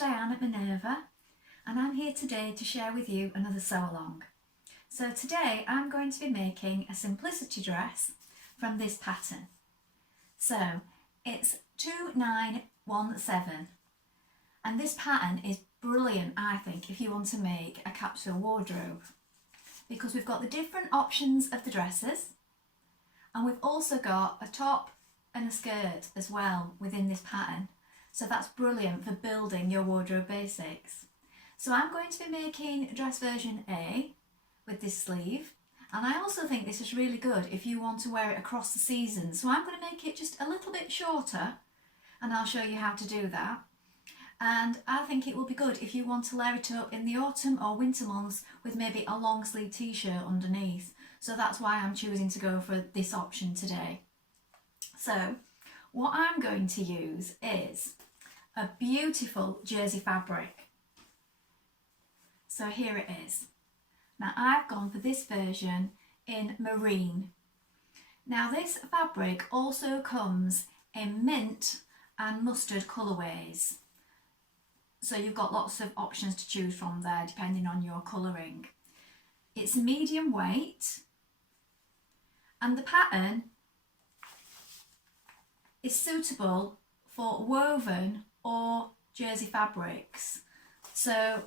Dianne at Minerva, and I'm here today to share with you another sew along. So today I'm going to be making a simplicity dress from this pattern. So it's 2917, and this pattern is brilliant, I think, if you want to make a capsule wardrobe, because we've got the different options of the dresses, and we've also got a top and a skirt as well within this pattern. So that's brilliant for building your wardrobe basics. So I'm going to be making dress version A with this sleeve, and I also think this is really good if you want to wear it across the season. So I'm going to make it just a little bit shorter, and I'll show you how to do that. And I think it will be good if you want to layer it up in the autumn or winter months with maybe a long sleeve t-shirt underneath. So that's why I'm choosing to go for this option today. So what I'm going to use is a beautiful jersey fabric. So here it is. Now I've gone for this version in marine. Now this fabric also comes in mint and mustard colourways. So you've got lots of options to choose from there depending on your colouring. It's medium weight, and the pattern is suitable for woven or jersey fabrics. So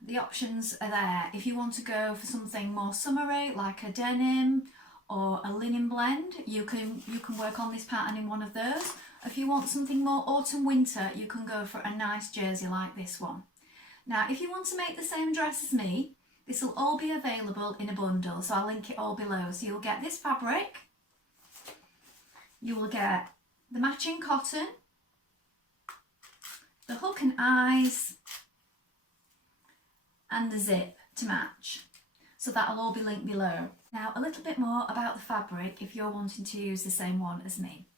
the options are there. If you want to go for something more summery like a denim or a linen blend, you can work on this pattern in one of those. If you want something more autumn winter, you can go for a nice jersey like this one. Now if you want to make the same dress as me, this will all be available in a bundle, so I'll link it all below. So you'll get this fabric, you will get the matching cotton, the hook and eyes, and the zip to match. So that'll all be linked below. Now a little bit more about the fabric if you're wanting to use the same one as me.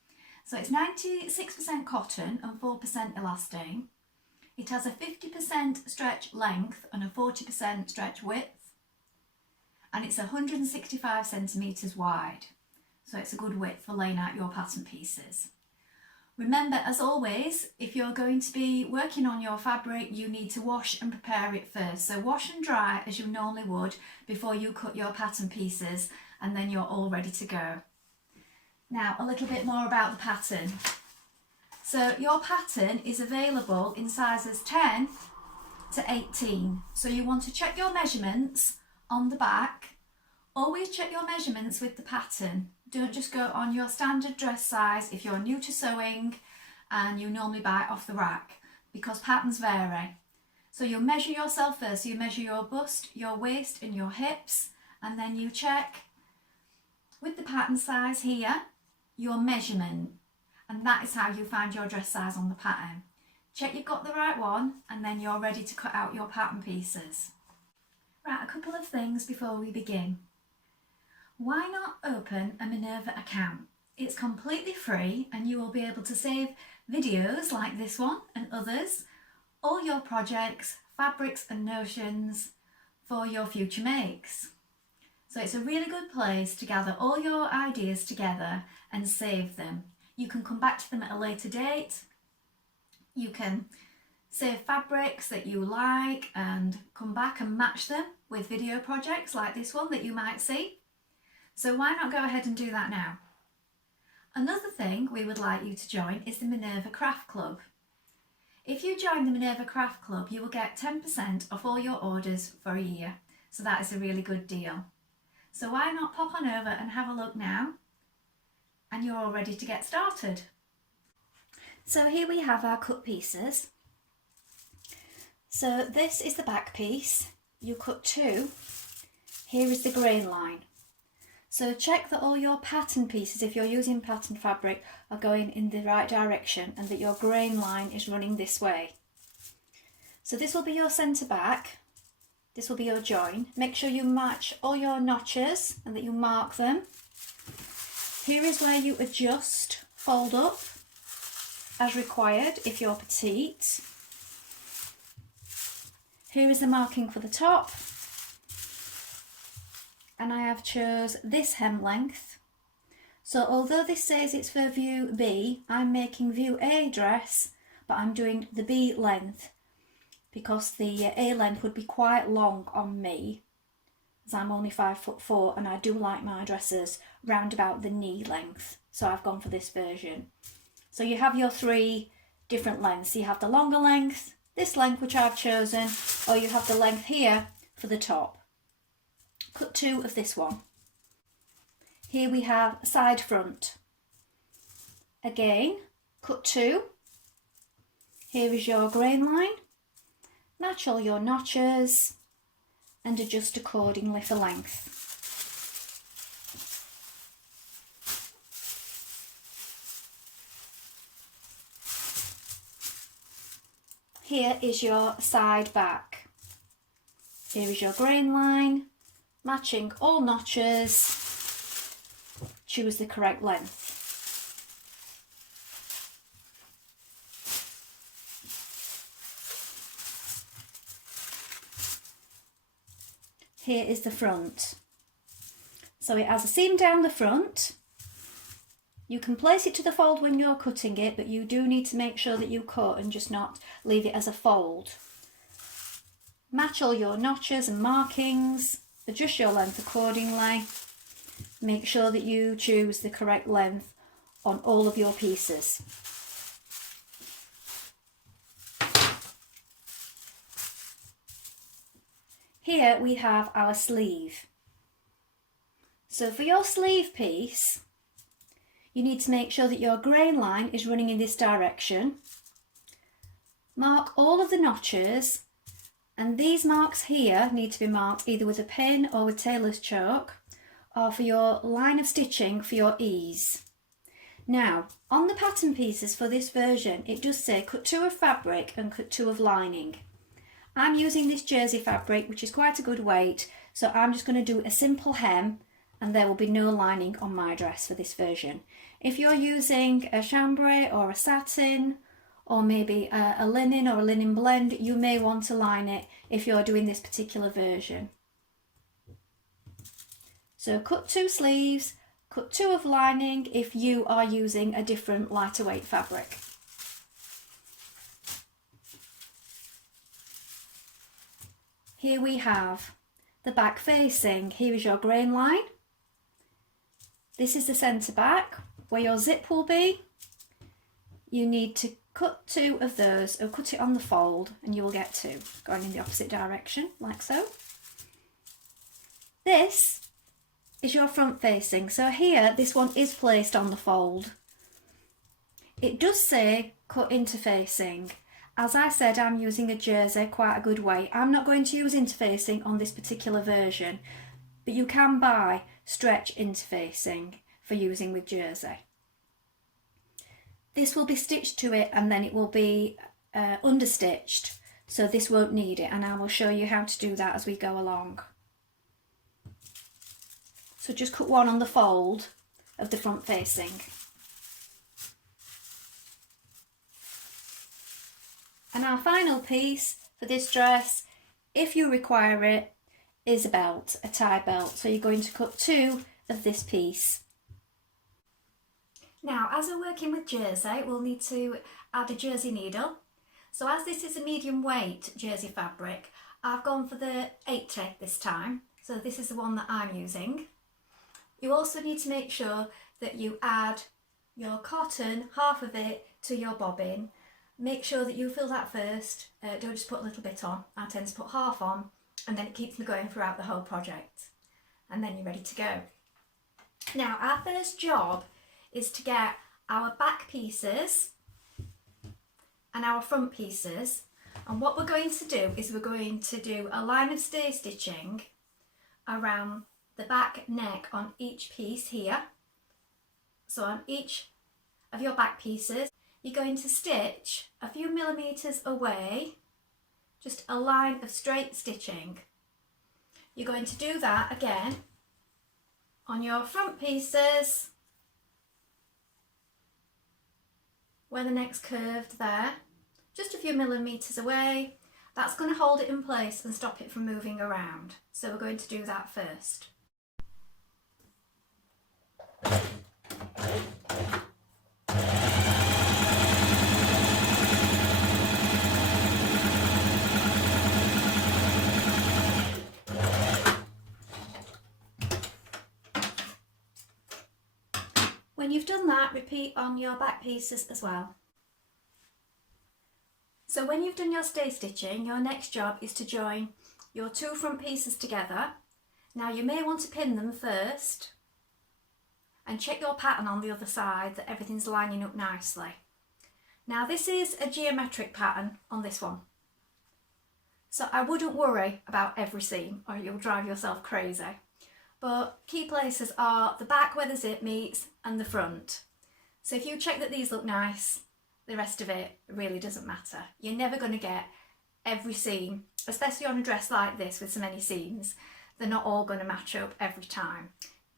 So it's 96% cotton and 4% elastane. It has a 50% stretch length and a 40% stretch width, and it's 165 centimetres wide. So it's a good width for laying out your pattern pieces. Remember, as always, if you're going to be working on your fabric, you need to wash and prepare it first. So wash and dry as you normally would before you cut your pattern pieces, and then you're all ready to go. Now a little bit more about the pattern. So your pattern is available in sizes 10 to 18. So you want to check your measurements on the back. Always check your measurements with the pattern. Don't just go on your standard dress size if you're new to sewing and you normally buy it off the rack, because patterns vary. So you'll measure yourself first. So you measure your bust, your waist and your hips, and then you check with the pattern size here your measurement, and that is how you find your dress size on the pattern. Check you've got the right one, and then you're ready to cut out your pattern pieces. Right, a couple of things before we begin. Why not open a Minerva account? It's completely free, and you will be able to save videos like this one and others, all your projects, fabrics and notions for your future makes. So it's a really good place to gather all your ideas together and save them. You can come back to them at a later date. You can save fabrics that you like and come back and match them with video projects like this one that you might see. So why not go ahead and do that now? Another thing we would like you to join is the Minerva Craft Club. If you join the Minerva Craft Club, you will get 10% off all your orders for a year. So that is a really good deal. So why not pop on over and have a look now, and you're all ready to get started. So here we have our cut pieces. So this is the back piece. You cut two. Here is the grain line. So check that all your pattern pieces, if you're using pattern fabric, are going in the right direction and that your grain line is running this way. So this will be your centre back. This will be your join. Make sure you match all your notches and that you mark them. Here is where you adjust, fold up as required if you're petite. Here is the marking for the top. And I have chose this hem length. So although this says it's for view B, I'm making view A dress, but I'm doing the B length. because the A length would be quite long on me, as I'm only 5'4" and I do like my dresses round about the knee length, so I've gone for this version. So you have your 3 different lengths. You have the longer length, this length which I've chosen, or you have the length here for the top. Cut 2 of this one. Here we have side front. Again, cut 2. Here is your grain line. Match all your notches and adjust accordingly for length. Here is your side back. Here is your grain line, matching all notches. Choose the correct length. Here is the front. So it has a seam down the front. You can place it to the fold when you're cutting it, but you do need to make sure that you cut and just not leave it as a fold. Match all your notches and markings, adjust your length accordingly. Make sure that you choose the correct length on all of your pieces. Here we have our sleeve. So for your sleeve piece, you need to make sure that your grain line is running in this direction. Mark all of the notches, and these marks here need to be marked either with a pin or with tailor's chalk, or for your line of stitching for your ease. Now, on the pattern pieces for this version, it does say cut 2 of fabric and cut 2 of lining. I'm using this jersey fabric, which is quite a good weight, so I'm just going to do a simple hem, and there will be no lining on my dress for this version. If you're using a chambray or a satin, or maybe a linen or a linen blend, you may want to line it if you're doing this particular version. So cut 2 sleeves, cut 2 of lining if you are using a different lighter weight fabric. Here we have the back facing. Here is your grain line. This is the centre back where your zip will be. You need to cut 2 of those, or cut it on the fold, and you will get 2 going in the opposite direction, like so. This is your front facing. So here, this one is placed on the fold. It does say cut interfacing. As I said, I'm using a jersey quite a good way. I'm not going to use interfacing on this particular version, but you can buy stretch interfacing for using with jersey. This will be stitched to it and then it will be understitched, so this won't need it, and I will show you how to do that as we go along. So just cut 1 on the fold of the front facing. And our final piece for this dress, if you require it, is a belt, a tie belt. So you're going to cut 2 of this piece. Now, as we're working with jersey, we'll need to add a jersey needle. So as this is a medium weight jersey fabric, I've gone for the 80 this time. So this is the one that I'm using. You also need to make sure that you add your cotton, half of it, to your bobbin. Make sure that you fill that first, don't just put a little bit on. I tend to put half on, and then it keeps me going throughout the whole project. And then you're ready to go. Now, our first job is to get our back pieces and our front pieces. And what we're going to do is we're going to do a line of stay stitching around the back neck on each piece here. So on each of your back pieces, you're going to stitch a few millimetres away, just a line of straight stitching. You're going to do that again on your front pieces where the neck's curved there, just a few millimetres away. That's going to hold it in place and stop it from moving around. So we're going to do that first. When you've done that, repeat on your back pieces as well. So when you've done your stay stitching, your next job is to join your two front pieces together. Now you may want to pin them first and check your pattern on the other side that everything's lining up nicely. Now this is a geometric pattern on this one, so I wouldn't worry about every seam or you'll drive yourself crazy. But key places are the back where the zip meets and the front. So if you check that these look nice, the rest of it really doesn't matter. You're never going to get every seam, especially on a dress like this with so many seams. They're not all going to match up every time.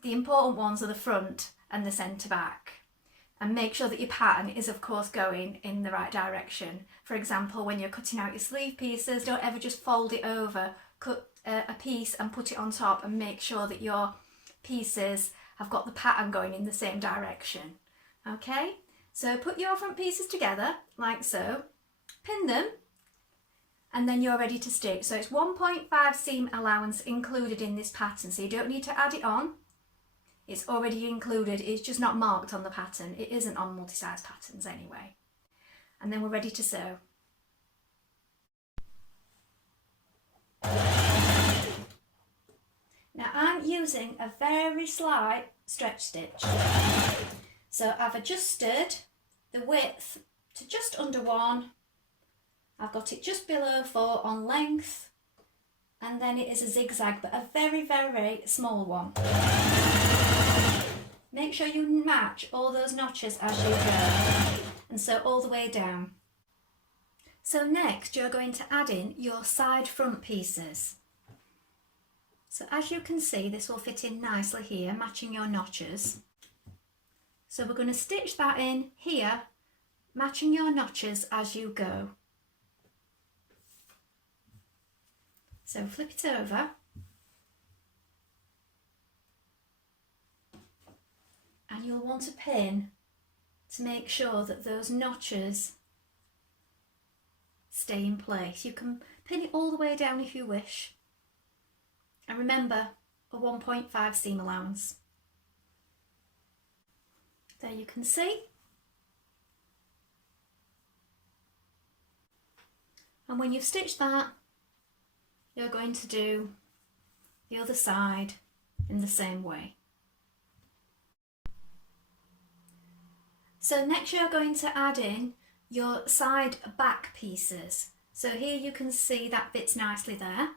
The important ones are the front and the centre back. And make sure that your pattern is of course going in the right direction. For example, when you're cutting out your sleeve pieces, don't ever just fold it over. Cut a piece and put it on top and make sure that your pieces have got the pattern going in the same direction. Okay, so put your front pieces together like so, pin them, and then you're ready to stitch. So it's 1.5 seam allowance included in this pattern, so you don't need to add it on. It's already included, it's just not marked on the pattern. It isn't on multi-size patterns anyway. And then we're ready to sew. Now I'm using a very slight stretch stitch. So I've adjusted the width to just under 1. I've got it just below 4 on length, and then it is a zigzag, but a very, very small one. Make sure you match all those notches as you go, and sew all the way down. So next you're going to add in your side front pieces. So as you can see, this will fit in nicely here, matching your notches. So we're going to stitch that in here, matching your notches as you go. So flip it over. And you'll want to pin to make sure that those notches stay in place. You can pin it all the way down if you wish. And remember, a 1.5 seam allowance. There you can see. And when you've stitched that, you're going to do the other side in the same way. So next you're going to add in your side back pieces. So here you can see that fits nicely there.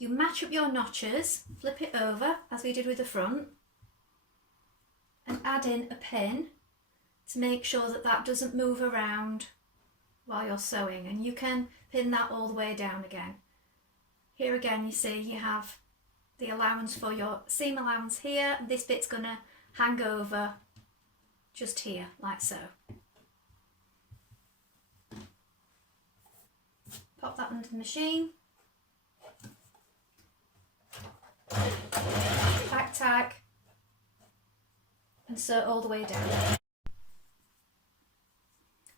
You match up your notches, flip it over as we did with the front, and add in a pin to make sure that that doesn't move around while you're sewing, and you can pin that all the way down again. Here again you see you have the allowance for your seam allowance here, and this bit's going to hang over just here like so. Pop that under the machine. Back tack and sew all the way down.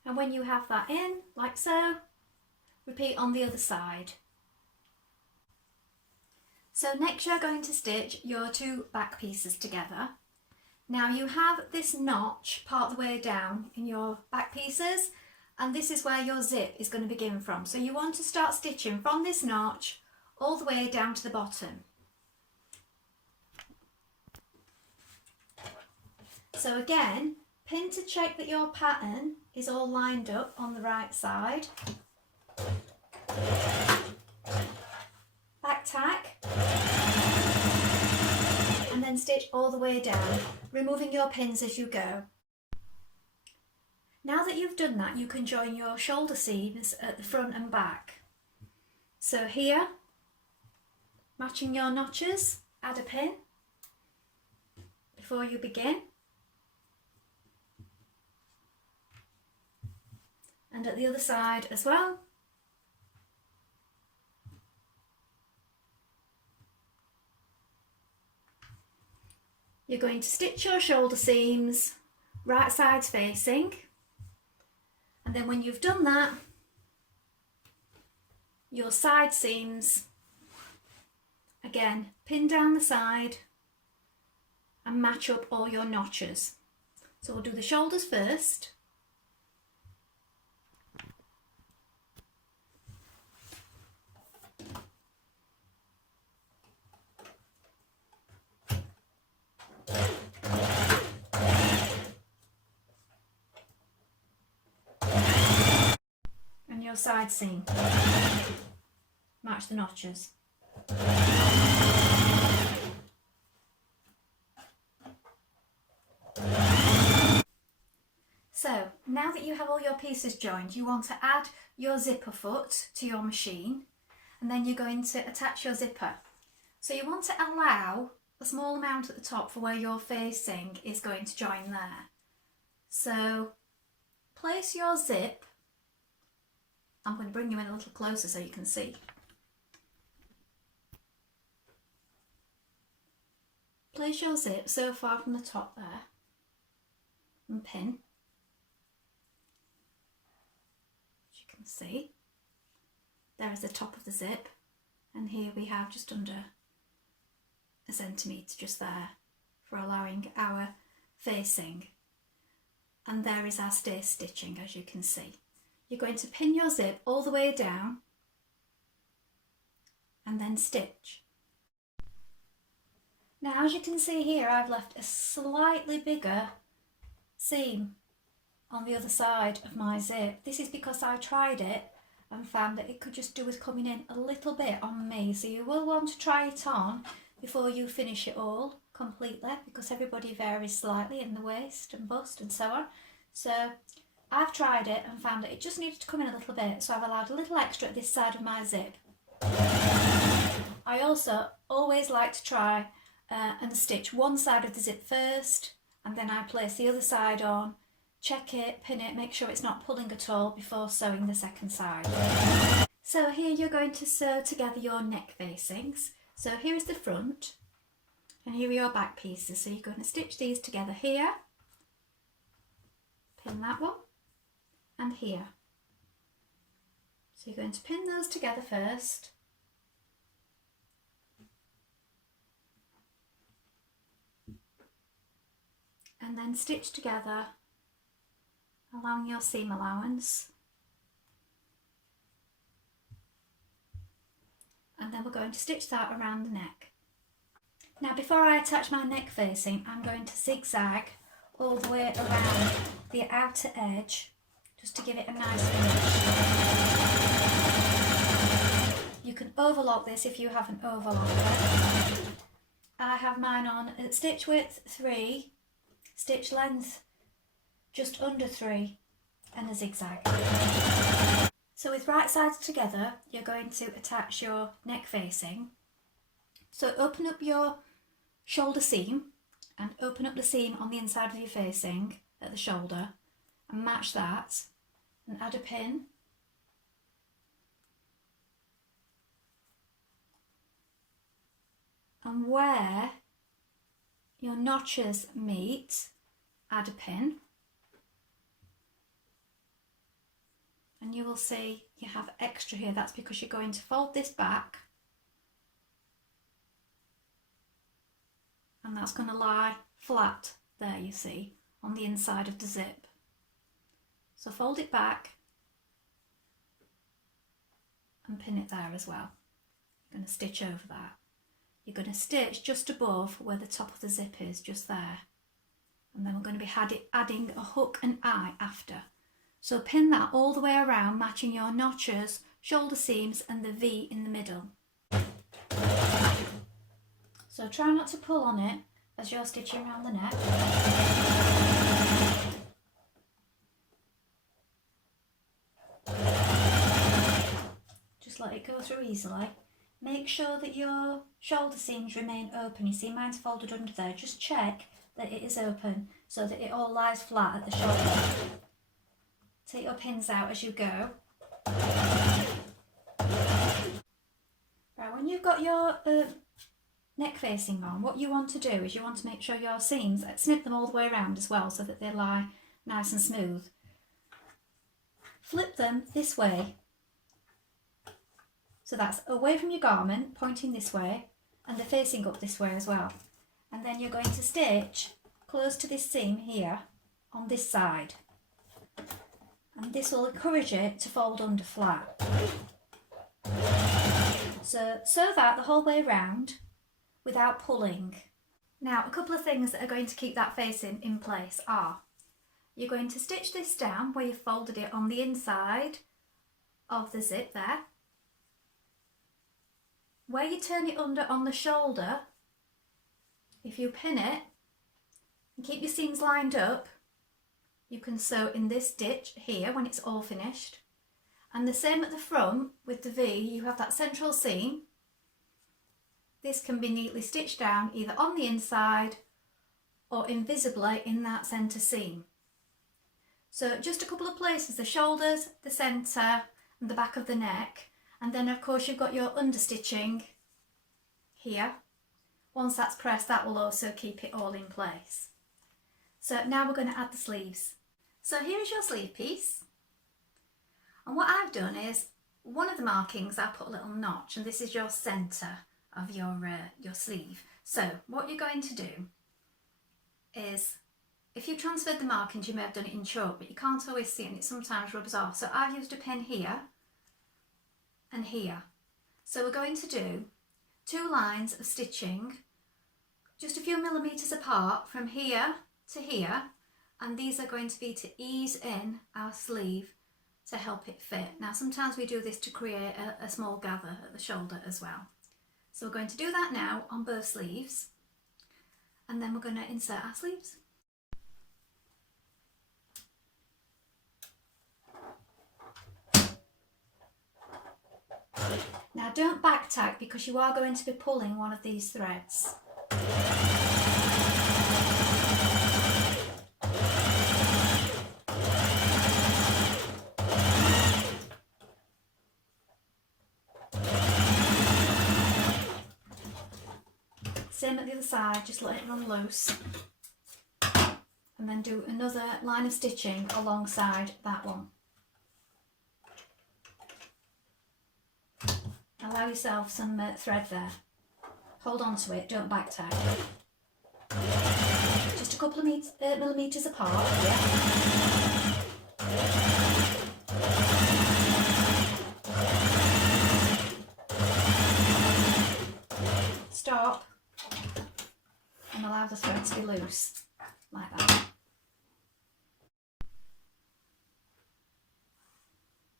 And when you have that in, like so, repeat on the other side. So next you're going to stitch your two back pieces together. Now you have this notch part of the way down in your back pieces, and this is where your zip is going to begin from. So you want to start stitching from this notch all the way down to the bottom. So again, pin to check that your pattern is all lined up on the right side. Back tack. And then stitch all the way down, removing your pins as you go. Now that you've done that, you can join your shoulder seams at the front and back. So here, matching your notches, add a pin before you begin. And at the other side as well. You're going to stitch your shoulder seams right sides facing, and then when you've done that, your side seams, again, pin down the side and match up all your notches So we'll do the shoulders first. And your side seam. Match the notches. So now that you have all your pieces joined, you want to add your zipper foot to your machine, and then you're going to attach your zipper. So you want to allow a small amount at the top for where your facing is going to join there. So place your zip, I'm going to bring you in a little closer so you can see. Place your zip so far from the top there and pin. As you can see, there is the top of the zip, and here we have just under a centimetre just there for allowing our facing, and there is our stay stitching. As you can see, you're going to pin your zip all the way down and then stitch. Now, as you can see here, I've left a slightly bigger seam on the other side of my zip. This is because I tried it and found that it could just do with coming in a little bit on me. So you will want to try it on before you finish it all completely, because everybody varies slightly in the waist and bust and so on. So I've tried it and found that it just needed to come in a little bit, so I've allowed a little extra at this side of my zip. I also always like to try and stitch one side of the zip first, and then I place the other side on, check it, pin it, make sure it's not pulling at all before sewing the second side. So here you're going to sew together your neck facings. So here is the front and here are your back pieces. So you're going to stitch these together here, pin that one, and here. So you're going to pin those together first, and then stitch together, allowing your seam allowance. And then we're going to stitch that around the neck. Now, before I attach my neck facing, I'm going to zigzag all the way around the outer edge, just to give it a nice finish. You can overlock this if you haven't overlocked it. I have mine on at stitch width 3, stitch length just under 3, and a zigzag. So with right sides together, you're going to attach your neck facing. So open up your shoulder seam and open up the seam on the inside of your facing at the shoulder and match that and add a pin. And where your notches meet, add a pin. And you will see you have extra here. That's because you're going to fold this back, and that's going to lie flat there, you see, on the inside of the zip. So fold it back and pin it there as well. You're going to stitch over that. You're going to stitch just above where the top of the zip is, just there. And then we're going to be adding a hook and eye after. So pin that all the way around, matching your notches, shoulder seams and the V in the middle. So try not to pull on it as you're stitching around the neck. Just let it go through easily. Make sure that your shoulder seams remain open. You see mine's folded under there. Just check that it is open so that it all lies flat at the shoulder. Take your pins out as you go. Right, when you've got your neck facing on, what you want to do is you want to make sure your seams, snip them all the way around as well so that they lie nice and smooth. Flip them this way. So that's away from your garment, pointing this way, and the facing up this way as well. And then you're going to stitch close to this seam here on this side, and this will encourage it to fold under flat. So sew that the whole way round without pulling. Now, a couple of things that are going to keep that facing in place are, you're going to stitch this down where you folded it on the inside of the zip there. Where you turn it under on the shoulder, if you pin it and keep your seams lined up, you can sew in this stitch here when it's all finished. And the same at the front with the V, you have that central seam. This can be neatly stitched down either on the inside or invisibly in that centre seam. So just a couple of places, the shoulders, the centre and the back of the neck. And then of course you've got your understitching here. Once that's pressed, that will also keep it all in place. So now we're going to add the sleeves. So here is your sleeve piece. And what I've done is, one of the markings I put a little notch, and this is your centre of your sleeve. So what you're going to do is, if you transferred the markings, you may have done it in chalk, but you can't always see it and it sometimes rubs off. So I've used a pin here and here. So we're going to do 2 lines of stitching just a few millimetres apart from here to here, and these are going to be to ease in our sleeve to help it fit. Now sometimes we do this to create a small gather at the shoulder as well. So we're going to do that now on both sleeves, and then we're going to insert our sleeves. Now don't back tack, because you are going to be pulling one of these threads. Same at the other side, just let it run loose. And then do another line of stitching alongside that one. Allow yourself some thread there. Hold on to it, don't back tack. Just a couple of millimetres apart, yeah. Stop and allow the thread to be loose, like that.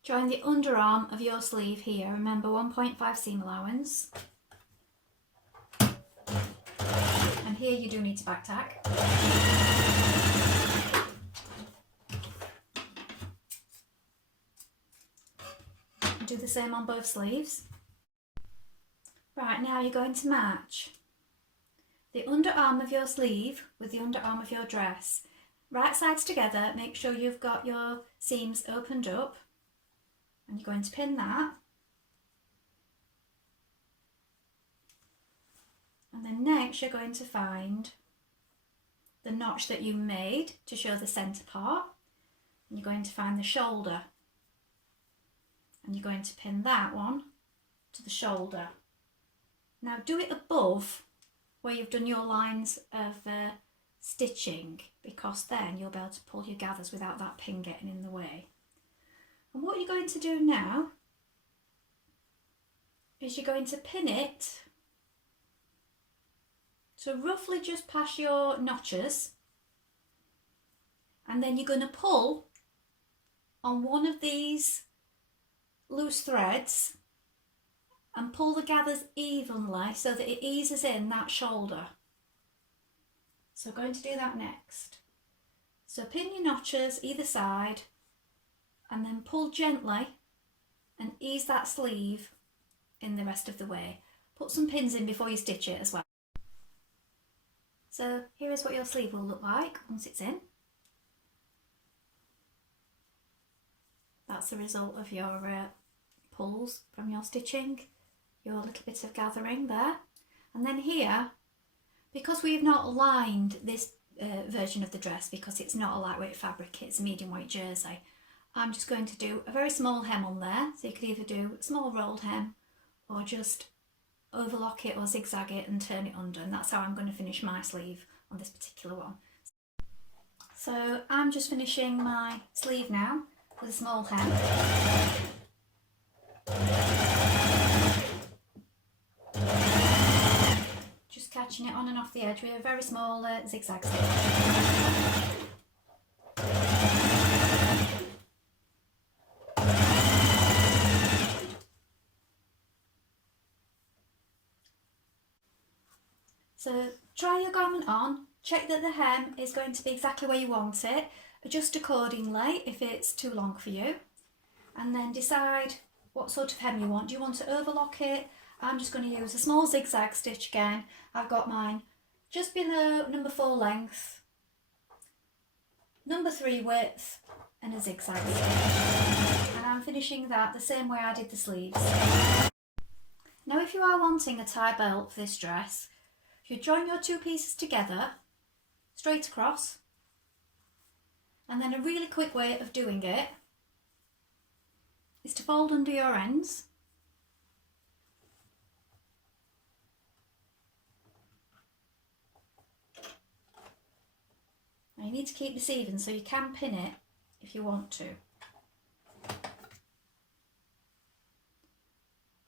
Join the underarm of your sleeve here, remember 1.5 seam allowance. And here you do need to back tack. And do the same on both sleeves. Right, now you're going to match the underarm of your sleeve with the underarm of your dress. Right sides together, make sure you've got your seams opened up. And you're going to pin that. And then next you're going to find the notch that you made to show the centre part. And you're going to find the shoulder. And you're going to pin that one to the shoulder. Now do it above where you've done your lines of stitching, because then you'll be able to pull your gathers without that pin getting in the way. And what you're going to do now is you're going to pin it to roughly just past your notches, and then you're going to pull on one of these loose threads and pull the gathers evenly so that it eases in that shoulder. So we're going to do that next. So pin your notches either side and then pull gently and ease that sleeve in the rest of the way. Put some pins in before you stitch it as well. So here is what your sleeve will look like once it's in. That's the result of your pulls from your stitching, your little bit of gathering there. And then here, because we've not lined this version of the dress, because it's not a lightweight fabric, it's a medium weight jersey, I'm just going to do a very small hem on there. So you could either do a small rolled hem or just overlock it or zigzag it and turn it under, and that's how I'm going to finish my sleeve on this particular one. So I'm just finishing my sleeve now with a small hem. Just catching it on and off the edge with a very small zigzag stitch. So try your garment on, check that the hem is going to be exactly where you want it, adjust accordingly if it's too long for you, and then decide what sort of hem you want. Do you want to overlock it? I'm just going to use a small zigzag stitch again. I've got mine just below number 4 length, number 3 width and a zigzag stitch. And I'm finishing that the same way I did the sleeves. Now if you are wanting a tie belt for this dress, you join your 2 pieces together, straight across, and then a really quick way of doing it is to fold under your ends. Now you need to keep this even so you can pin it if you want to.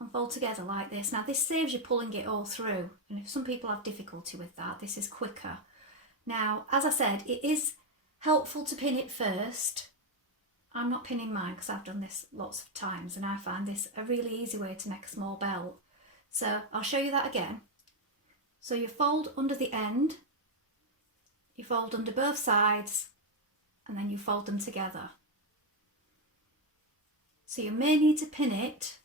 And fold together like this. Now this saves you pulling it all through, and if some people have difficulty with that, this is quicker. Now as I said, it is helpful to pin it first. I'm not pinning mine because I've done this lots of times and I find this a really easy way to make a small belt. So I'll show you that again. So you fold under the end, you fold under both sides, and then you fold them together. So you may need to pin it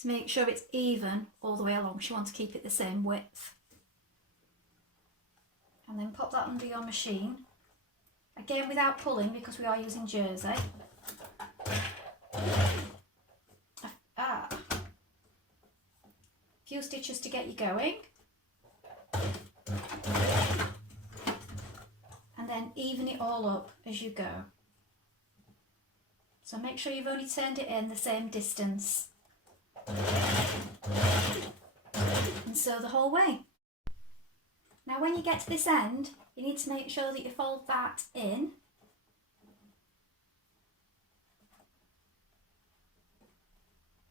to make sure it's even all the way along, so you want to keep it the same width. And then pop that under your machine, again without pulling because we are using jersey. A few stitches to get you going, and then even it all up as you go. So make sure you've only turned it in the same distance, and sew the whole way. Now when you get to this end, you need to make sure that you fold that in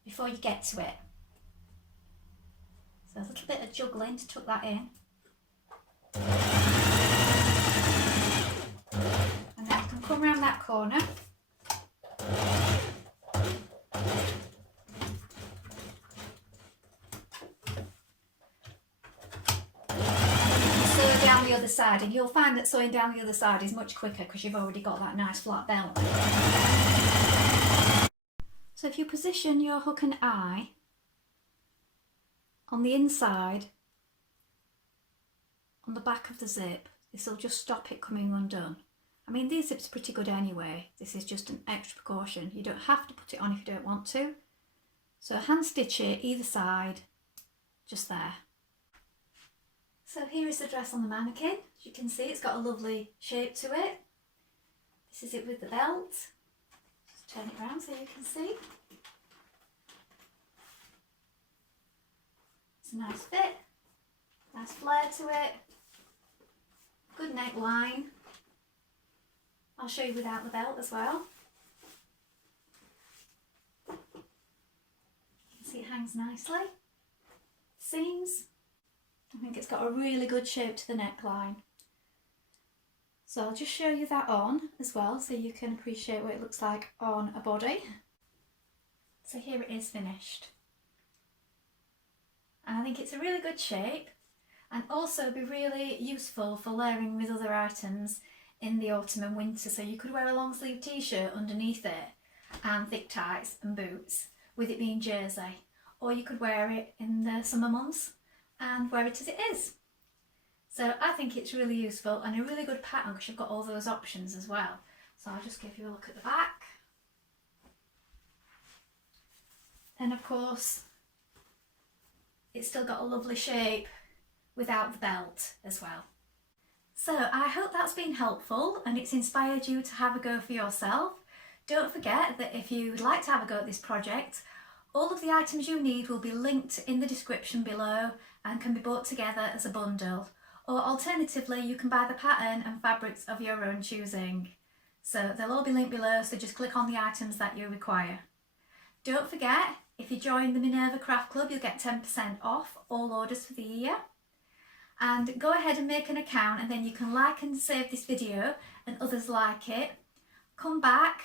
before you get to it. So a little bit of juggling to tuck that in. And then you can come around that corner. Down the other side, and you'll find that sewing down the other side is much quicker because you've already got that nice flat belt. So if you position your hook and eye on the inside, on the back of the zip, this will just stop it coming undone. I mean, these zips are pretty good anyway. This is just an extra precaution. You don't have to put it on if you don't want to. So hand stitch it either side, just there. So here is the dress on the mannequin. As you can see, it's got a lovely shape to it. This is it with the belt. Just turn it around so you can see. It's a nice fit, nice flare to it, good neckline. I'll show you without the belt as well. You can see it hangs nicely. Seams. I think it's got a really good shape to the neckline. So I'll just show you that on as well so you can appreciate what it looks like on a body. So here it is finished. And I think it's a really good shape and also be really useful for layering with other items in the autumn and winter. So you could wear a long sleeve t-shirt underneath it and thick tights and boots with it being jersey, or you could wear it in the summer months and wear it as it is. So I think it's really useful and a really good pattern because you've got all those options as well. So I'll just give you a look at the back. And of course, it's still got a lovely shape without the belt as well. So I hope that's been helpful and it's inspired you to have a go for yourself. Don't forget that if you'd like to have a go at this project, all of the items you need will be linked in the description below and can be bought together as a bundle. or alternatively you can buy the pattern and fabrics of your own choosing. So they'll all be linked below, so just click on the items that you require. Don't forget, if you join the Minerva Craft Club, you'll get 10% off all orders for the year. And go ahead and make an account, and then you can like and save this video and others like it. Come back,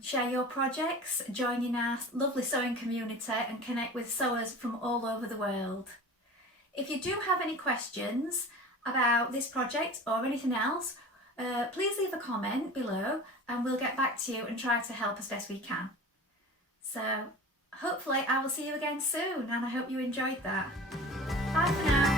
share your projects, join in our lovely sewing community and connect with sewers from all over the world. If you do have any questions about this project or anything else, please leave a comment below and we'll get back to you and try to help as best we can. So hopefully I will see you again soon, and I hope you enjoyed that. Bye for now.